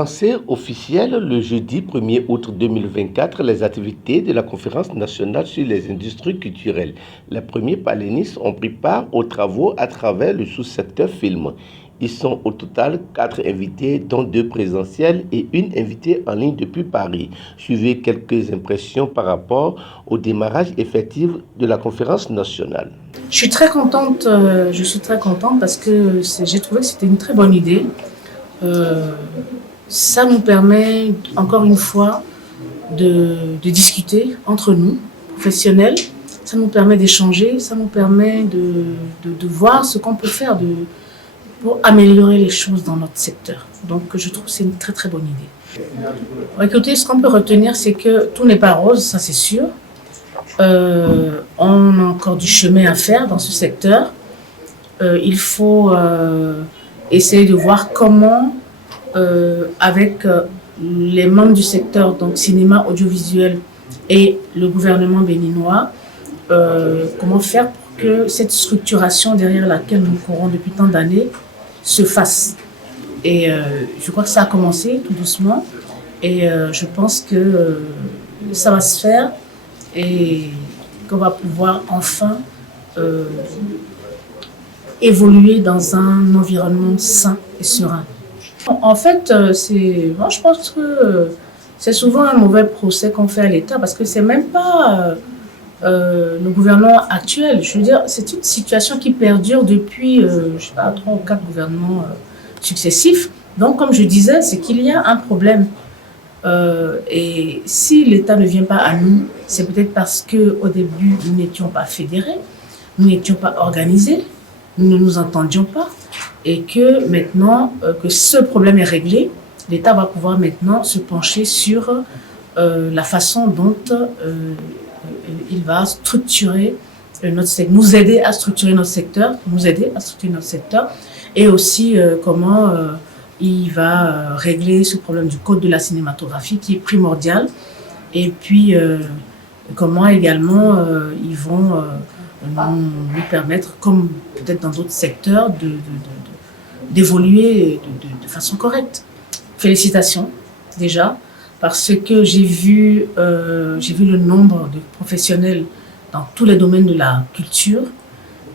Lancée officielle le jeudi 1er août 2024, les activités de la Conférence nationale sur les industries culturelles. Les premiers palénistes ont pris part aux travaux à travers le sous-secteur film. Ils sont au total 4 invités, dont 2 présentiels et une invitée en ligne depuis Paris. Suivez quelques impressions par rapport au démarrage effectif de la Conférence nationale. Je suis très contente parce que j'ai trouvé que c'était une très bonne idée. Ça nous permet, encore une fois, de discuter entre nous, professionnels. Ça nous permet d'échanger, ça nous permet de voir ce qu'on peut faire pour améliorer les choses dans notre secteur. Donc, je trouve que c'est une très, très bonne idée. Écoutez, ce qu'on peut retenir, c'est que tout n'est pas rose, ça c'est sûr. On a encore du chemin à faire dans ce secteur. Il faut essayer de voir comment, avec les membres du secteur, donc cinéma, audiovisuel et le gouvernement béninois, comment faire pour que cette structuration derrière laquelle nous courons depuis tant d'années se fasse. Et je crois que ça a commencé tout doucement et je pense que ça va se faire et qu'on va pouvoir enfin évoluer dans un environnement sain et serein. En fait, moi je pense que c'est souvent un mauvais procès qu'on fait à l'État parce que c'est même pas le gouvernement actuel. Je veux dire, c'est une situation qui perdure depuis, je sais pas, 3 ou 4 gouvernements successifs. Donc, comme je disais, c'est qu'il y a un problème. Et si l'État ne vient pas à nous, c'est peut-être parce qu'au début, nous n'étions pas fédérés, nous n'étions pas organisés, nous ne nous entendions pas. Et que maintenant que ce problème est réglé, l'État va pouvoir maintenant se pencher sur la façon dont il va structurer notre secteur, nous aider à structurer notre secteur, et aussi comment il va régler ce problème du code de la cinématographie qui est primordial, et puis comment également ils vont nous permettre, comme peut-être dans d'autres secteurs, d'évoluer de façon correcte. Félicitations déjà, parce que j'ai vu le nombre de professionnels dans tous les domaines de la culture,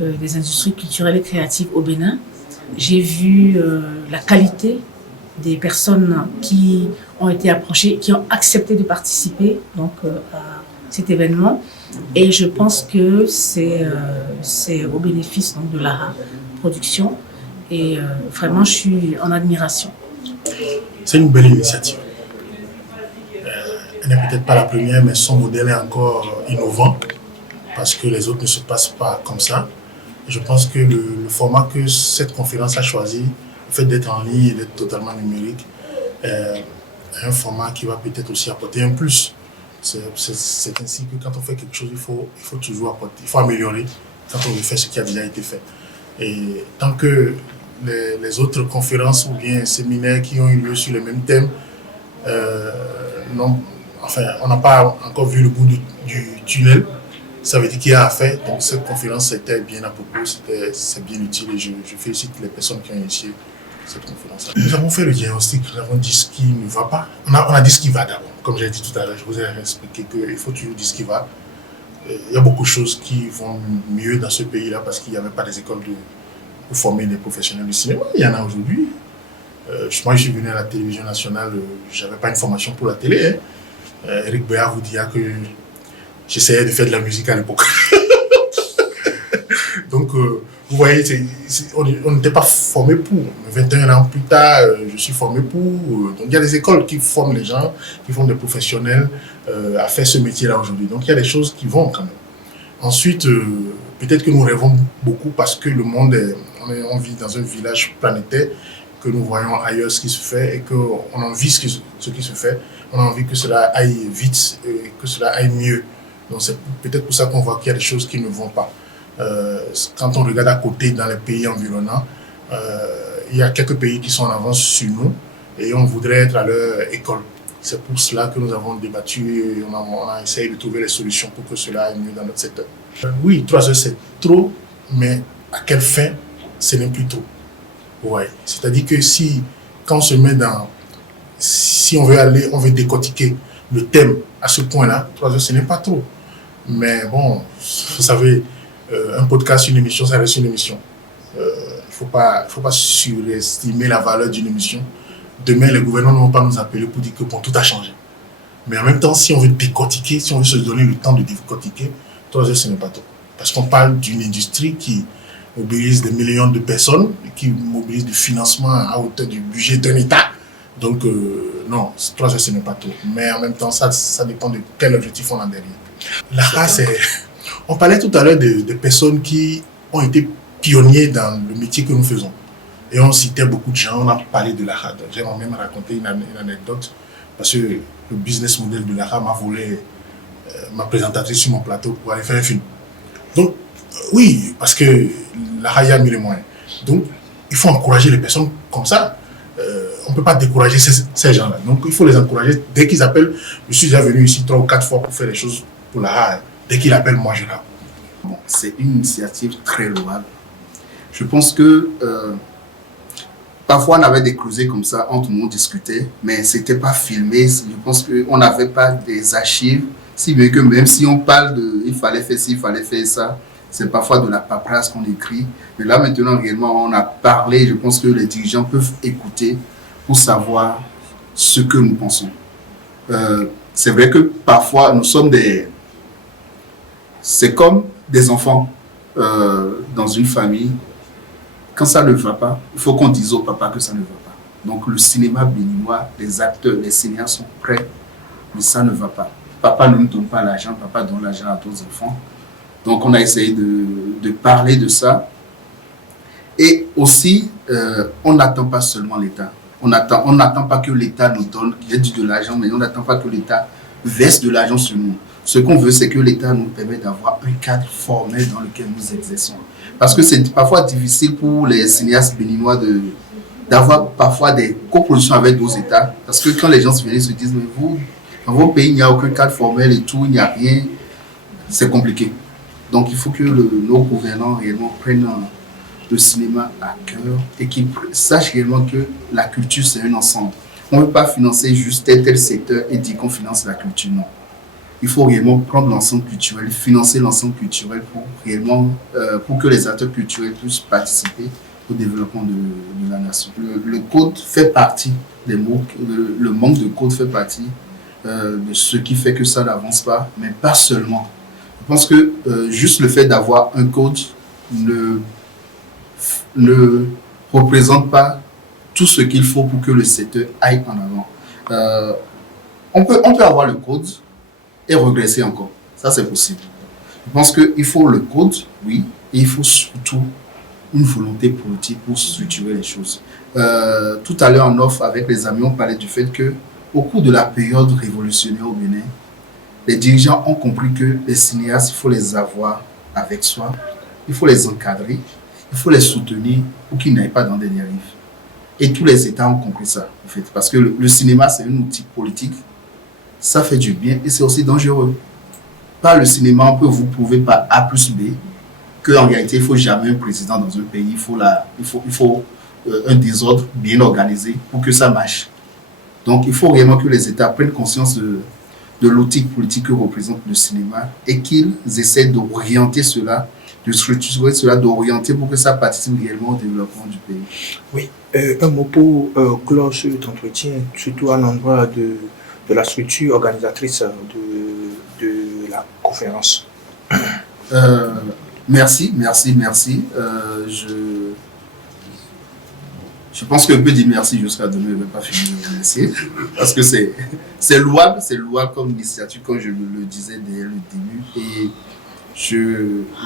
des industries culturelles et créatives au Bénin. J'ai vu la qualité des personnes qui ont été approchées, qui ont accepté de participer donc, à cet événement. Et je pense que c'est au bénéfice donc, de la production. Et vraiment, je suis en admiration. C'est une belle initiative. Elle n'est peut-être pas la première, mais son modèle est encore innovant parce que les autres ne se passent pas comme ça. Je pense que le format que cette conférence a choisi, le fait d'être en ligne et d'être totalement numérique, est un format qui va peut-être aussi apporter un plus. C'est ainsi que quand on fait quelque chose, il faut toujours apporter, il faut améliorer quand on veut faire ce qui a déjà été fait. Et tant que les autres conférences ou bien séminaires qui ont eu lieu sur les mêmes thèmes, on n'a pas encore vu le bout du tunnel. Ça veut dire qu'il y a à faire. Donc cette conférence c'était bien à propos, c'est bien utile et je félicite les personnes qui ont initié cette conférence. Nous avons fait le diagnostic, nous avons dit ce qui ne va pas. On a dit ce qui va d'abord. Comme j'ai dit tout à l'heure, je vous ai expliqué qu'il faut toujours dire ce qui va. Il y a beaucoup de choses qui vont mieux dans ce pays-là parce qu'il n'y avait pas des écoles pour former des professionnels du cinéma. Il y en a aujourd'hui. Moi, je suis venu à la télévision nationale, je n'avais pas une formation pour la télé. Eric Béard vous dira que j'essayais de faire de la musique à l'époque. Donc, vous voyez, on n'était pas formé pour. 21 ans plus tard, je suis formé pour. Donc, il y a des écoles qui forment les gens, qui forment des professionnels à faire ce métier-là aujourd'hui. Donc, il y a des choses qui vont quand même. Ensuite, peut-être que nous rêvons beaucoup parce que le monde on vit dans un village planétaire, que nous voyons ailleurs ce qui se fait et qu'on a envie ce qui se fait. On a envie que cela aille vite et que cela aille mieux. Donc c'est peut-être pour ça qu'on voit qu'il y a des choses qui ne vont pas. Quand on regarde à côté dans les pays environnants, il y a quelques pays qui sont en avance sur nous et on voudrait être à leur école. C'est pour cela que nous avons débattu et on a essayé de trouver les solutions pour que cela aille mieux dans notre secteur. Oui, 3 heures c'est trop, mais à quelle fin ce n'est plus trop. Ouais. C'est-à-dire que quand on se met dans si on veut décortiquer le thème à ce point-là, 3 heures, ce n'est pas trop. Mais bon, vous savez, un podcast, une émission, ça reste une émission. Il ne faut pas surestimer la valeur d'une émission. Demain, les gouvernements ne vont pas nous appeler pour dire que bon, tout a changé. Mais en même temps, si on veut décortiquer, si on veut se donner le temps de décortiquer, 3 heures, ce n'est pas trop. Parce qu'on parle d'une industrie qui mobilise des millions de personnes, qui mobilise du financement à hauteur du budget d'un État. Donc, non, 3 heures, ce n'est pas trop. Mais en même temps, ça dépend de quel objectif on a derrière. L'ARA, on parlait tout à l'heure de personnes qui ont été pionniers dans le métier que nous faisons. Et on citait beaucoup de gens, on a parlé de l'ARA. J'aimerais même raconter une anecdote, parce que le business model de l'ARA m'a volé ma présentatrice sur mon plateau pour aller faire un film. Donc, oui, parce que l'ARA y a mis les moyens. Donc, il faut encourager les personnes comme ça. On ne peut pas décourager ces gens-là. Donc, il faut les encourager. Dès qu'ils appellent, je suis déjà venu ici 3 ou 4 fois pour faire des choses pour l'ARA. Dès qu'ils appellent, moi, je l'appelle. Bon, c'est une initiative très louable. Je pense que parfois on avait des causées comme ça, entre nous on discutait, mais ce n'était pas filmé. Je pense qu'on n'avait pas des archives, si bien que même si on parle de il fallait faire ci, il fallait faire ça, c'est parfois de la paperasse qu'on écrit. Mais là maintenant, réellement, on a parlé, je pense que les dirigeants peuvent écouter pour savoir ce que nous pensons. C'est vrai que parfois nous sommes c'est comme des enfants dans une famille. Quand ça ne va pas, il faut qu'on dise au papa que ça ne va pas. Donc le cinéma béninois, les acteurs, les cinéastes sont prêts, mais ça ne va pas. Papa ne nous donne pas l'argent, papa donne l'argent à d'autres enfants. Donc on a essayé de parler de ça. Et aussi, on n'attend pas seulement l'État. On n'attend pas que l'État nous donne de l'argent, mais on n'attend pas que l'État verse de l'argent sur nous. Ce qu'on veut, c'est que l'État nous permette d'avoir un cadre formel dans lequel nous exerçons. Parce que c'est parfois difficile pour les cinéastes béninois d'avoir parfois des coproductions avec d'autres États. Parce que quand les gens viennent, ils se disent, mais vous, dans vos pays, il n'y a aucun cadre formel et tout, il n'y a rien. C'est compliqué. Donc il faut que nos gouvernants réellement prennent le cinéma à cœur et qu'ils sachent réellement que la culture, c'est un ensemble. On ne peut pas financer juste tel secteur et dire qu'on finance la culture, non. Il faut réellement prendre l'ensemble culturel, financer l'ensemble culturel pour que les acteurs culturels puissent participer au développement de la nation. Le code fait partie des mots, le manque de code fait partie de ce qui fait que ça n'avance pas, mais pas seulement. Je pense que juste le fait d'avoir un code ne représente pas tout ce qu'il faut pour que le secteur aille en avant. On peut avoir le code et regresser encore. Ça, c'est possible. Je pense qu'il faut le code, oui, et il faut surtout une volonté politique pour structurer les choses. Tout à l'heure, en off, avec les amis, on parlait du fait qu'au cours de la période révolutionnaire au Bénin, les dirigeants ont compris que les cinéastes, il faut les avoir avec soi, il faut les encadrer, il faut les soutenir pour qu'ils n'aillent pas dans des dérives. Et tous les États ont compris ça, en fait, parce que le cinéma, c'est un outil politique. Ça fait du bien et c'est aussi dangereux. Par le cinéma, on peut vous prouver par A plus B qu'en réalité, il ne faut jamais un président dans un pays. Il faut un désordre bien organisé pour que ça marche. Donc, il faut vraiment que les États prennent conscience de l'outil politique que représente le cinéma et qu'ils essaient d'orienter cela, de structurer cela, d'orienter pour que ça participe réellement au développement du pays. Oui, un mot pour clore cet entretien, surtout à l'endroit de la structure organisatrice de la conférence. Merci. Je pense qu'on peut dire merci jusqu'à demain, je ne vais pas finir de remercier. Parce que c'est louable comme initiative, comme je le disais dès le début. Et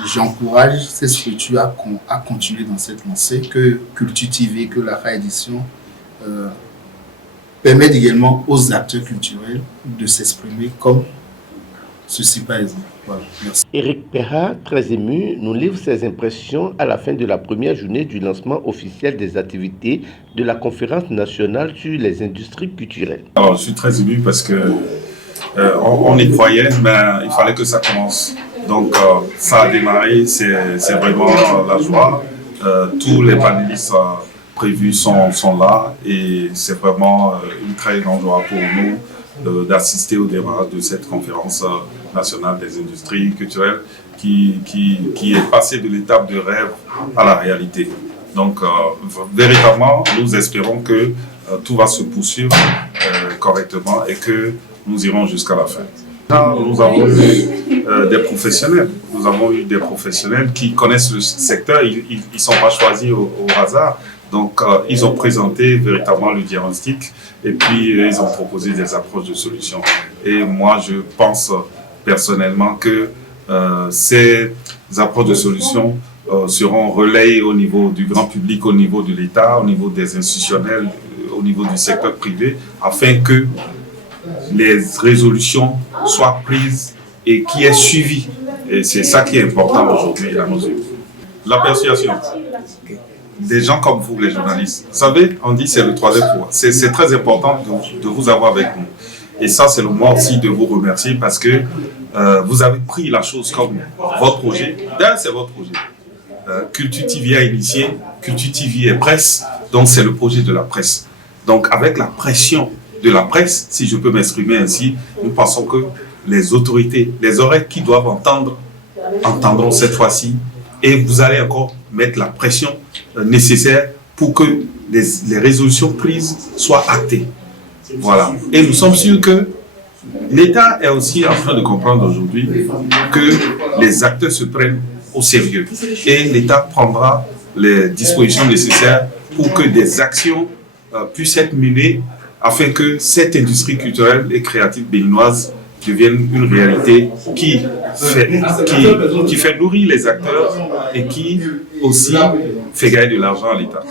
j'encourage ces structures à continuer dans cette lancée, que Culture TV, que la Édition permettent également aux acteurs culturels de s'exprimer comme ceci par exemple. Voilà, merci. Éric Perra, très ému, nous livre ses impressions à la fin de la première journée du lancement officiel des activités de la Conférence nationale sur les industries culturelles. Alors, je suis très ému parce que on y croyait, mais il fallait que ça commence. Donc, ça a démarré, c'est vraiment la joie. Tous les panélistes prévues sont là et c'est vraiment une très grande joie pour nous d'assister au démarrage de cette conférence nationale des industries culturelles qui est passée de l'étape de rêve à la réalité. Donc, véritablement, nous espérons que tout va se poursuivre correctement et que nous irons jusqu'à la fin. Nous avons eu des professionnels. Nous avons eu des professionnels qui connaissent le secteur. Ils ne sont pas choisis au hasard. Donc, ils ont présenté véritablement le diagnostic et puis ils ont proposé des approches de solutions. Et moi, je pense personnellement que ces approches de solutions seront relayées au niveau du grand public, au niveau de l'État, au niveau des institutionnels, au niveau du secteur privé, afin que les résolutions soient prises et qui est suivi. Et c'est ça qui est important aujourd'hui à nos yeux. La persuasion. Des gens comme vous, les journalistes. Vous savez, on dit c'est le troisième pouvoir. C'est très important de vous avoir avec nous. Et ça, c'est le moment aussi de vous remercier parce que vous avez pris la chose comme votre projet. D'ailleurs, c'est votre projet. Culture TV a initié, Culture TV est presse, donc c'est le projet de la presse. Donc avec la pression de la presse, si je peux m'exprimer ainsi, nous pensons que les autorités, les oreilles qui doivent entendre, entendront cette fois-ci et vous allez encore mettre la pression nécessaire pour que les résolutions prises soient actées. Voilà. Et nous sommes sûrs que l'État est aussi en train de comprendre aujourd'hui que les acteurs se prennent au sérieux et l'État prendra les dispositions nécessaires pour que des actions puissent être menées afin que cette industrie culturelle et créative béninoise devienne une réalité qui fait nourrir les acteurs et qui aussi fait gagner de l'argent à l'État.